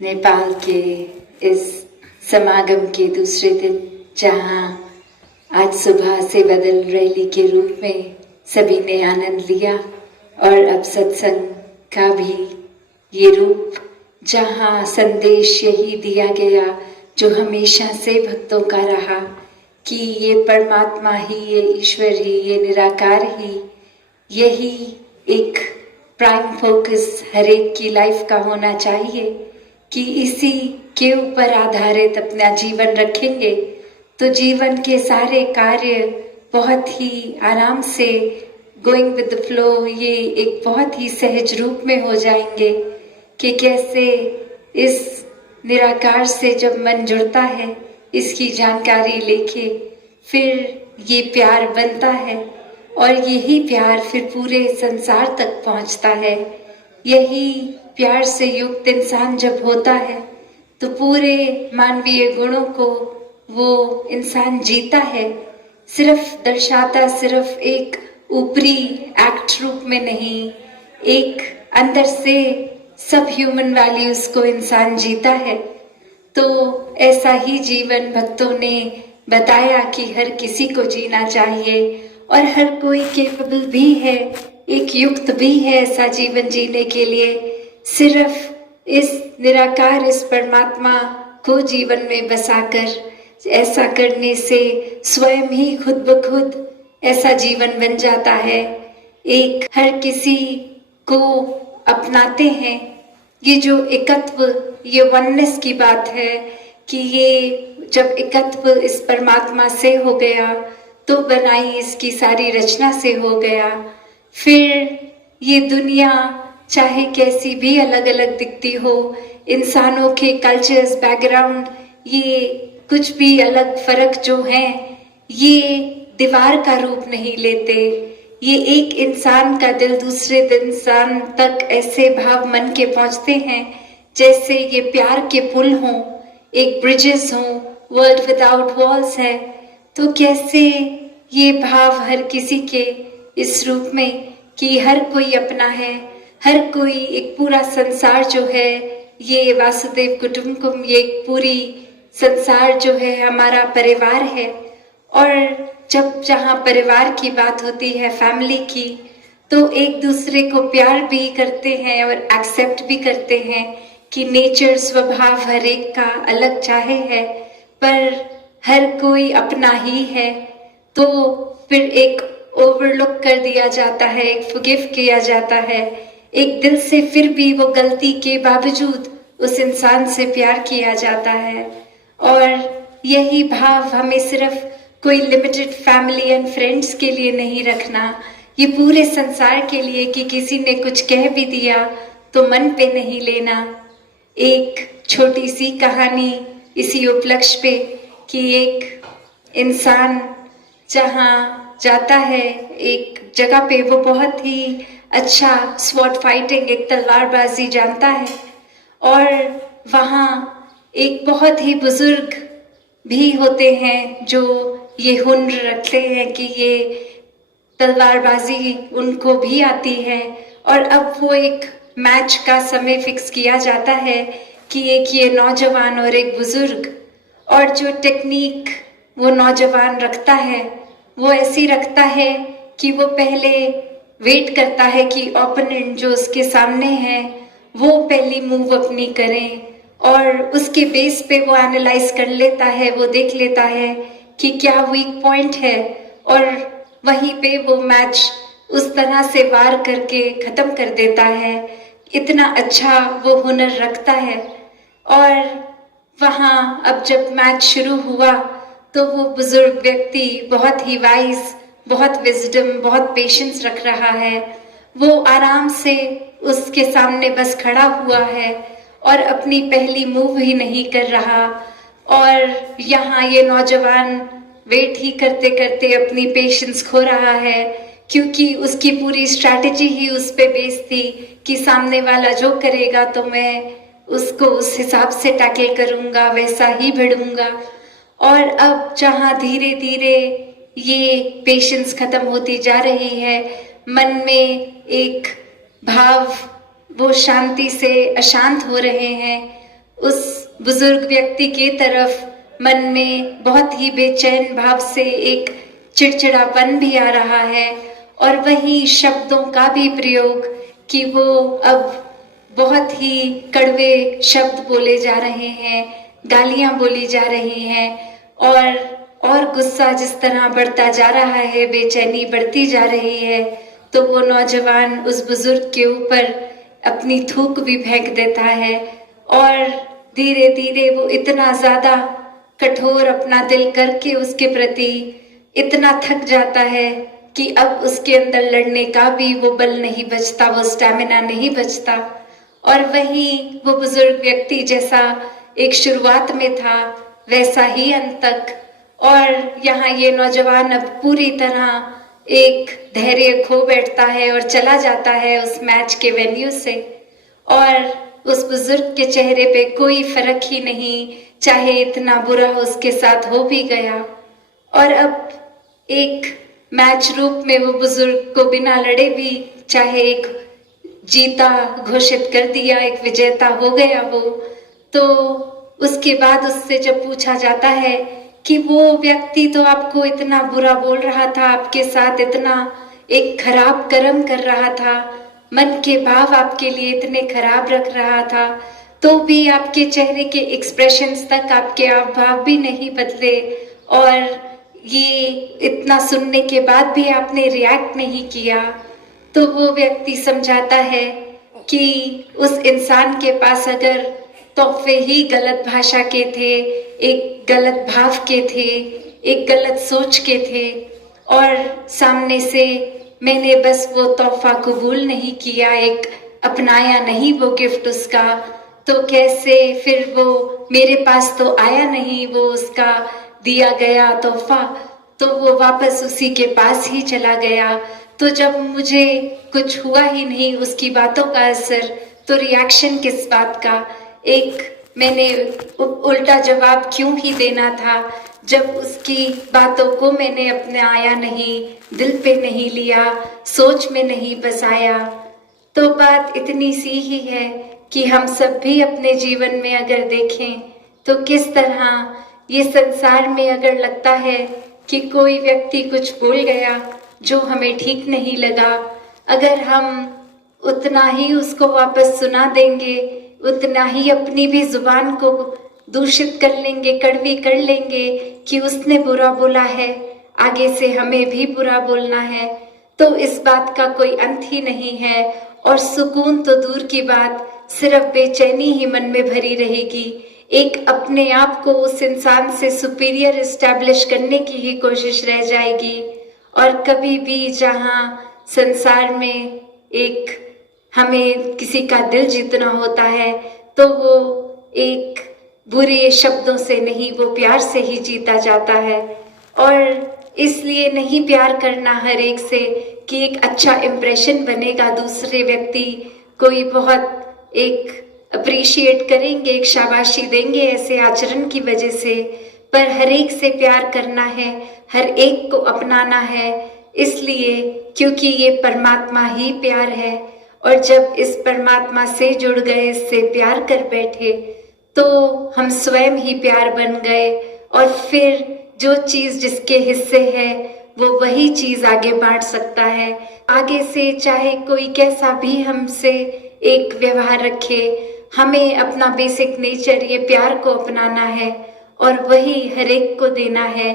नेपाल के इस समागम के दूसरे दिन, जहां आज सुबह से बदल रैली के रूप में सभी ने आनंद लिया, और अब सत्संग का भी ये रूप, जहां संदेश यही दिया गया जो हमेशा से भक्तों का रहा कि ये परमात्मा ही, ये ईश्वर ही, ये निराकार ही, यही एक प्राइम फोकस हर एक की लाइफ का होना चाहिए कि इसी के ऊपर आधारित अपना जीवन रखेंगे तो जीवन के सारे कार्य बहुत ही आराम से गोइंग विद द फ्लो, ये एक बहुत ही सहज रूप में हो जाएंगे कि कैसे इस निराकार से जब मन जुड़ता है, इसकी जानकारी लेके फिर ये प्यार बनता है और यही प्यार फिर पूरे संसार तक पहुंचता है। यही प्यार से युक्त इंसान जब होता है तो पूरे मानवीय गुणों को वो इंसान जीता है, सिर्फ दर्शाता सिर्फ एक ऊपरी एक्ट रूप में नहीं, एक अंदर से सब ह्यूमन वैल्यूज को इंसान जीता है। तो ऐसा ही जीवन भक्तों ने बताया कि हर किसी को जीना चाहिए और हर कोई केपेबल भी है, एक युक्त भी है ऐसा जीवन जीने के लिए। सिर्फ इस निराकार, इस परमात्मा को जीवन में बसाकर ऐसा करने से स्वयं ही खुद ब खुद ऐसा जीवन बन जाता है। एक हर किसी को अपनाते हैं, ये जो एकत्व, ये वननेस की बात है कि ये जब एकत्व इस परमात्मा से हो गया तो बनाई इसकी सारी रचना से हो गया। फिर ये दुनिया चाहे कैसी भी अलग अलग दिखती हो, इंसानों के कल्चर्स, बैकग्राउंड, ये कुछ भी अलग फर्क जो हैं, ये दीवार का रूप नहीं लेते। ये एक इंसान का दिल दूसरे इंसान तक ऐसे भाव मन के पहुंचते हैं जैसे ये प्यार के पुल हों, एक ब्रिजेस हों, वर्ल्ड विदाउट वॉल्स है। तो कैसे ये भाव हर किसी के इस रूप में कि हर कोई अपना है, हर कोई एक पूरा संसार जो है, ये वासुदेव कुटुंबकम, ये एक पूरी संसार जो है हमारा परिवार है। और जब जहाँ परिवार की बात होती है, फैमिली की, तो एक दूसरे को प्यार भी करते हैं और एक्सेप्ट भी करते हैं कि नेचर, स्वभाव हर एक का अलग चाहे है पर हर कोई अपना ही है। तो फिर एक ओवरलुक कर दिया जाता है, एक फॉरगिव किया जाता है, एक दिल से फिर भी वो गलती के बावजूद उस इंसान से प्यार किया जाता है। और यही भाव हमें सिर्फ कोई लिमिटेड फैमिली एंड फ्रेंड्स के लिए नहीं रखना, ये पूरे संसार के लिए कि किसी ने कुछ कह भी दिया तो मन पे नहीं लेना। एक छोटी सी कहानी इसी उपलक्ष्य पे कि एक इंसान जहाँ जाता है, एक जगह पे वो बहुत ही अच्छा स्वॉर्ड फाइटिंग, एक तलवारबाजी जानता है, और वहाँ एक बहुत ही बुजुर्ग भी होते हैं जो ये हुनर रखते हैं कि ये तलवारबाजी उनको भी आती है। और अब वो एक मैच का समय फिक्स किया जाता है कि एक ये नौजवान और एक बुजुर्ग, और जो टेक्निक वो नौजवान रखता है वो ऐसी रखता है कि वो पहले वेट करता है कि ओपोनेंट जो उसके सामने है वो पहली मूव अपनी करें, और उसके बेस पे वो एनालाइज कर लेता है, वो देख लेता है कि क्या वीक पॉइंट है, और वहीं पे वो मैच उस तरह से वार करके ख़त्म कर देता है। इतना अच्छा वो हुनर रखता है। और वहाँ अब जब मैच शुरू हुआ तो वो बुजुर्ग व्यक्ति बहुत ही वाइज, बहुत विजडम, बहुत पेशेंस रख रहा है। वो आराम से उसके सामने बस खड़ा हुआ है और अपनी पहली मूव ही नहीं कर रहा, और यहाँ ये नौजवान वेट ही करते करते अपनी पेशेंस खो रहा है क्योंकि उसकी पूरी स्ट्रैटेजी ही उस पे बेस्ड थी कि सामने वाला जो करेगा तो मैं उसको उस हिसाब से टैकल करूँगा, वैसा ही भिड़ूंगा। और अब जहाँ धीरे धीरे ये पेशेंस खत्म होती जा रही है, मन में एक भाव वो शांति से अशांत हो रहे हैं, उस बुजुर्ग व्यक्ति की तरफ मन में बहुत ही बेचैन भाव से एक चिड़चिड़ापन भी आ रहा है और वही शब्दों का भी प्रयोग कि वो अब बहुत ही कड़वे शब्द बोले जा रहे हैं, गालियां बोली जा रही हैं और गुस्सा जिस तरह बढ़ता जा रहा है, बेचैनी बढ़ती जा रही है, तो वो नौजवान उस बुजुर्ग के ऊपर अपनी थूक भी फेंक देता है और धीरे धीरे वो इतना ज्यादा कठोर अपना दिल करके उसके प्रति इतना थक जाता है कि अब उसके अंदर लड़ने का भी वो बल नहीं बचता, वो स्टैमिना नहीं बचता। और वही वो बुजुर्ग व्यक्ति जैसा एक शुरुआत में था वैसा ही अंत तक। और यहाँ ये नौजवान अब पूरी तरह एक धैर्य खो बैठता है और चला जाता है उस मैच के वेन्यू से। और उस बुजुर्ग के चेहरे पे कोई फर्क ही नहीं, चाहे इतना बुरा उसके साथ हो भी गया। और अब एक मैच रूप में वो बुजुर्ग को बिना लड़े भी चाहे एक जीता घोषित कर दिया, एक विजेता हो गया वो। तो उसके बाद उससे जब पूछा जाता है कि वो व्यक्ति तो आपको इतना बुरा बोल रहा था, आपके साथ इतना एक खराब कर्म कर रहा था, मन के भाव आपके लिए इतने खराब रख रहा था, तो भी आपके चेहरे के एक्सप्रेशंस तक, आपके हाव भाव भी नहीं बदले और ये इतना सुनने के बाद भी आपने रिएक्ट नहीं किया। तो वो व्यक्ति समझाता है कि उस इंसान के पास अगर तोहफे ही गलत भाषा के थे, एक गलत भाव के थे, एक गलत सोच के थे और सामने से मैंने बस वो तोहफा कबूल नहीं किया, एक अपनाया नहीं वो गिफ्ट उसका, तो कैसे फिर वो मेरे पास तो आया नहीं वो उसका दिया गया तोहफा, तो वो वापस उसी के पास ही चला गया। तो जब मुझे कुछ हुआ ही नहीं उसकी बातों का असर, तो रिएक्शन किस बात का, एक मैंने उल्टा जवाब क्यों ही देना था जब उसकी बातों को मैंने अपने आया नहीं, दिल पे नहीं लिया, सोच में नहीं बसाया। तो बात इतनी सी ही है कि हम सब भी अपने जीवन में अगर देखें तो किस तरह ये संसार में अगर लगता है कि कोई व्यक्ति कुछ बोल गया जो हमें ठीक नहीं लगा, अगर हम उतना ही उसको वापस सुना देंगे, उतना ही अपनी भी जुबान को दूषित कर लेंगे, कड़वी कर लेंगे कि उसने बुरा बोला है, आगे से हमें भी बुरा बोलना है, तो इस बात का कोई अंत ही नहीं है। और सुकून तो दूर की बात, सिर्फ बेचैनी ही मन में भरी रहेगी। एक अपने आप को उस इंसान से सुपीरियर एस्टैब्लिश करने की ही कोशिश रह जाएगी। और कभी भी जहाँ संसार में एक हमें किसी का दिल जीतना होता है तो वो एक बुरे शब्दों से नहीं, वो प्यार से ही जीता जाता है। और इसलिए नहीं प्यार करना हर एक से कि एक अच्छा इम्प्रेशन बनेगा, दूसरे व्यक्ति कोई बहुत एक अप्रिशिएट करेंगे, एक शाबाशी देंगे ऐसे आचरण की वजह से, पर हर एक से प्यार करना है, हर एक को अपनाना है, इसलिए क्योंकि ये परमात्मा ही प्यार है। और जब इस परमात्मा से जुड़ गए, इससे प्यार कर बैठे, तो हम स्वयं ही प्यार बन गए। और फिर जो चीज जिसके हिस्से है वो वही चीज आगे बांट सकता है। आगे से चाहे कोई कैसा भी हमसे एक व्यवहार रखे, हमें अपना बेसिक नेचर ये प्यार को अपनाना है और वही हर एक को देना है।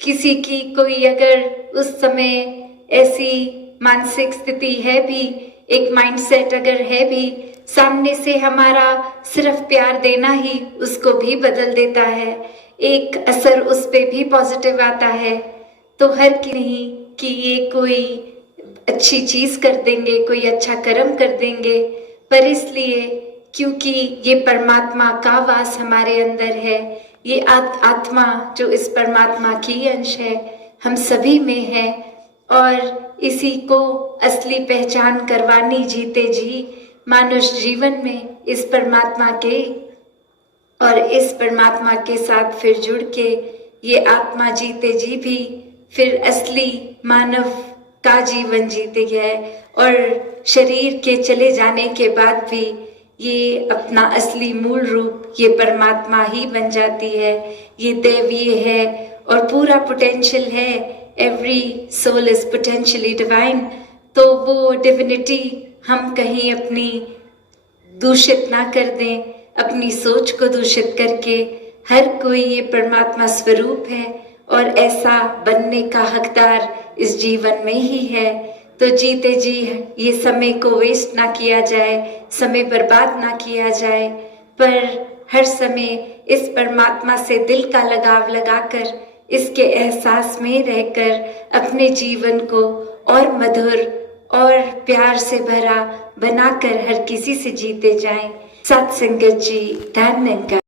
किसी की कोई अगर उस समय ऐसी मानसिक स्थिति है भी, एक माइंडसेट अगर है भी, सामने से हमारा सिर्फ प्यार देना ही उसको भी बदल देता है, एक असर उस पे भी पॉजिटिव आता है। तो हर की नहीं कि ये कोई अच्छी चीज कर देंगे, कोई अच्छा कर्म कर देंगे, पर इसलिए क्योंकि ये परमात्मा का वास हमारे अंदर है, ये आत्मा जो इस परमात्मा की अंश है हम सभी में है, और इसी को असली पहचान करवानी जीते जी मानुष जीवन में इस परमात्मा के और इस परमात्मा के साथ फिर जुड़ के ये आत्मा जीते जी भी फिर असली मानव का जीवन जीती है। और शरीर के चले जाने के बाद भी ये अपना असली मूल रूप, ये परमात्मा ही बन जाती है, ये दैवीय है और पूरा पोटेंशियल है। Every soul is potentially divine. तो वो डिविनिटी हम कहीं अपनी दूषित ना कर दें, अपनी सोच को दूषित करके। हर कोई ये परमात्मा स्वरूप है और ऐसा बनने का हकदार इस जीवन में ही है। तो जीते जी ये समय को वेस्ट ना किया जाए, समय बर्बाद ना किया जाए, पर हर समय इस परमात्मा से दिल का लगाव लगाकर, इसके एहसास में रहकर अपने जीवन को और मधुर और प्यार से भरा बनाकर हर किसी से जीते जाएं। सत्संगत जी, धन्यवाद।